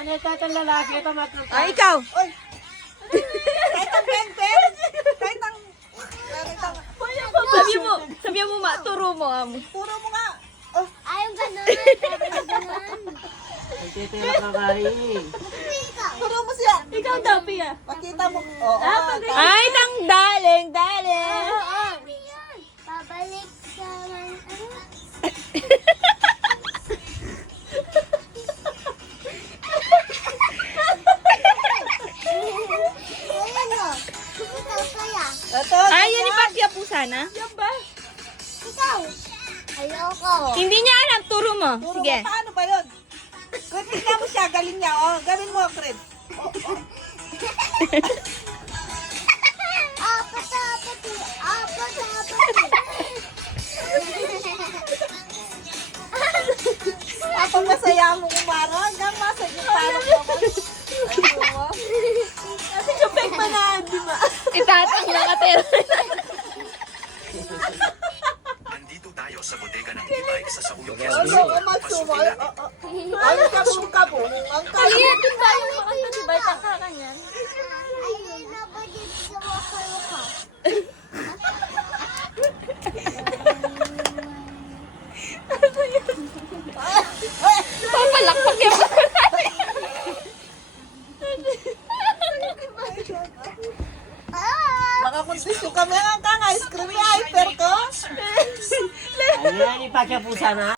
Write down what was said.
Ano ito lalaki? Ito matulog. Ay, ikaw. Oy! Kahit ang pen-pen! Kahit ang... Sabi mo, ma, turo mo. Turo mo nga! Oh, Ayaw ganun. Ayaw ganun. Nagtitilak na kain. turo mo siya! Ikaw daw, Pia. Pakita mo. Oo, Ay, tang daling. Pabalik sa ano? Ano? Ikaw kaya? Ito, Ay, yan ni Papia po sana. Ikaw. Ayoko. Hindi niya alam, turo mo. turo Sige. mo. Paano ba yun? Kung tingnan mo siya, galing niya. Oh, gawin mo, Fred. Apat. Ako masaya mo kumara. Hanggang masaya parang naman. Ano mo? Kasi yung peg manaan, di ba? Itatang lang katero. Nandito tayo sa bodega ng e-bike sa Sauyong Ano, matsumal? Ay, kabong-kabong. Ang Palitin ba yung makanta si Baita ka kanyan? Ayun na ba dito sa waka-waka? Papalakpak yung Makakuntis yung camera ka nga. Screen hyper ko. Ano yan? Ipakya po sana?